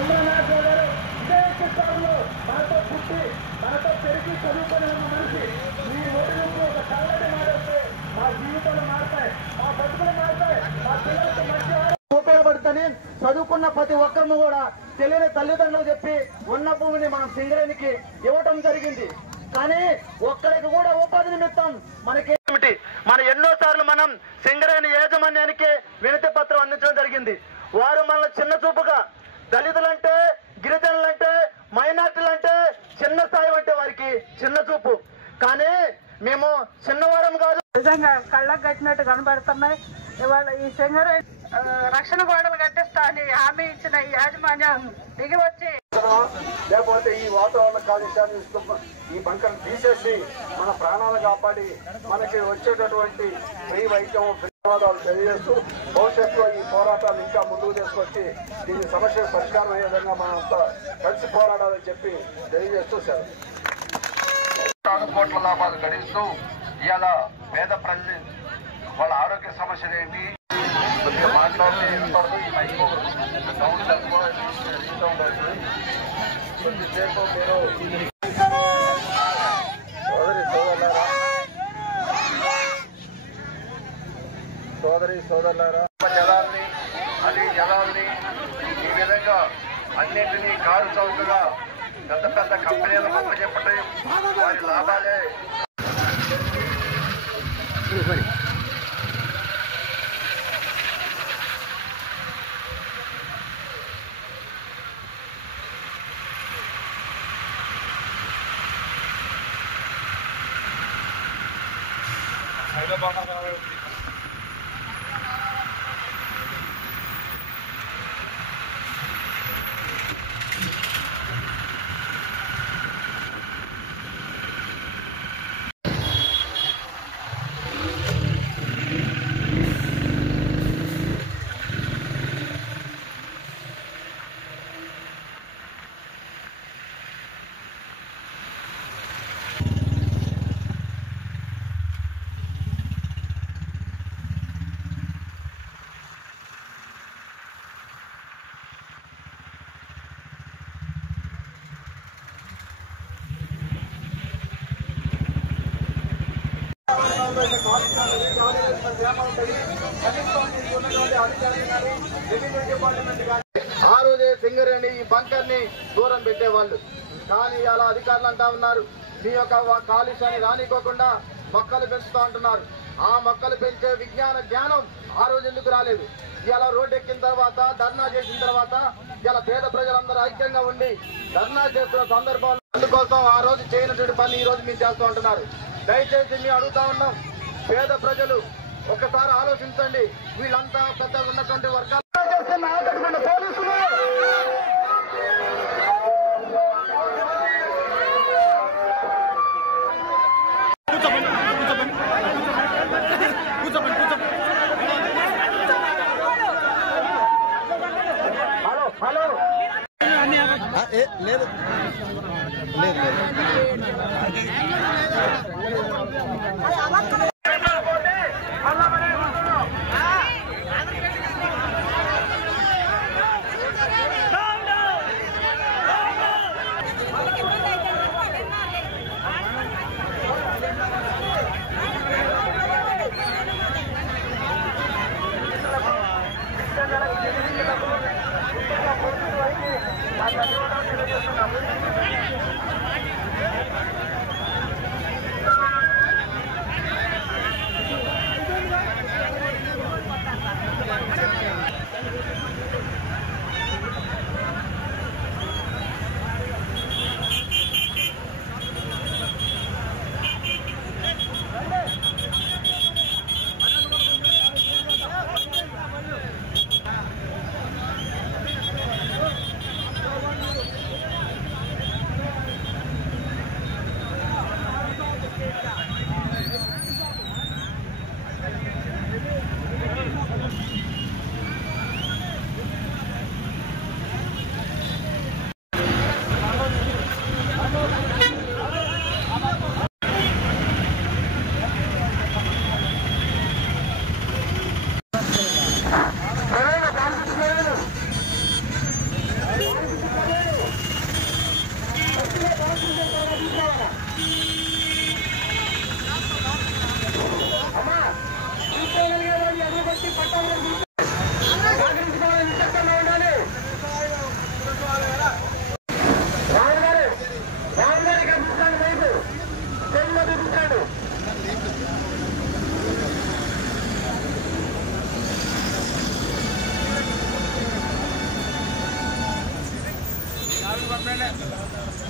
చంద్రనాథ్ గారు ఇదే చిత్రంలో మనతో పుట్టి మనతో పెరిగి చదువుకొని ఉన్న మనిషి మీ ఓటుకు ఒక చల్లటి మారేస్తే మా జీవితాలు మారుతాయి, మా బతుకులు మారుతాయి, మా పిల్లలకు మంచి ఉపయోగపడుతుంది. చదువుకున్న ప్రతి ఒక్కరిని కూడా తెలియని తల్లిదండ్రులు చెప్పి ఉన్న భూమిని మనం సింగరేణికి ఇవ్వటం జరిగింది. కానీ ఒక్కరికి కూడా ఉపాధి నిమిత్తం మనకి మన ఎన్నోసార్లు మనం సింగరేణి యాజమాన్యానికి వినతి పత్రం అందించడం జరిగింది. వారు మనల్ని చిన్న చూపుగా దళితులంటే, గిరిజనులంటే, మైనార్టీలంటే చిన్న స్థాయి అంటే వారికి చిన్న చూపు. కానీ మేము చిన్నవారం కాదు, నిజంగా కళ్ళకు కట్టినట్టు కనబడుతున్నాయి. ఇవాళ ఈ సింగరేణి రక్షణ గోడలు కట్టిస్తా అని హామీ ఇచ్చిన ఈ యాజమాన్యం దిగి వచ్చి లేకపోతే ఈ వాతావరణ కాలుష్యాన్ని ఈ బంకను తీసేసి మన ప్రాణాలు కాపాడి మనకి వచ్చేటటువంటి ఫ్రీ వైద్యం, ధన్యవాదాలు తెలియజేస్తూ భవిష్యత్తులో ఈ పోరాటాలు ఇంకా ముందుకు తీసుకొచ్చి దీని సమస్య పరిష్కారం అయ్యే విధంగా మనంతా కలిసి పోరాడాలని చెప్పి తెలియజేస్తూ సార్ 6 కోట్ల లాభాలు గడిస్తూ ఇవాళ పేద ప్రజలు వాళ్ళ ఆరోగ్య సమస్యలు ఏంటి కొద్దిగా మాట్లాడితే వినపడదు. ఈ మైకు సౌండ్ తక్కువ రీసౌండ్ అవుతుంది. కొద్దిసేపు మీరు సోదరి సోదరులారా జలాల్ని అది జలాల్ని ఈ విధంగా అన్నింటినీ కారు చౌకగా పెద్ద పెద్ద కంపెనీలకు అప్పచెప్పటం వారి లాభాలే ఆ రోజే సింగరేణి ఈ బంకర్ ని దూరం పెట్టేవాళ్ళు. కానీ అలా అధికారులు అంటా ఉన్నారు మీ యొక్క కాలుష్యాన్ని రానికోకుండా మొక్కలు పెంచుతూ అంటున్నారు. ఆ మొక్కలు పెంచే విజ్ఞాన జ్ఞానం ఆ రోజు ఎందుకు రాలేదు? ఇలా రోడ్డు ఎక్కిన తర్వాత, ధర్నా చేసిన తర్వాత ఇలా పేద ప్రజలందరూ ఐక్యంగా ఉండి ధర్నా చేస్తున్న సందర్భంలో అందుకోసం ఆ రోజు చేయనటువంటి పని ఈ రోజు మీరు చేస్తూ ఉంటున్నారు. దయచేసి మేము అడుగుతా ఉన్నాం, పేద ప్రజలు ఒక్కసారి ఆలోచించండి. వీళ్ళంతా పెద్ద ఉన్నటువంటి వర్గాలు పోలీసులు హలో లేదు పూర్తిగా దోషించిన త్వరగా తీసుకోవాలా అమ్మా తీసుకోగలిగే వాళ్ళు ఎదురుకొచ్చి పట్టాలని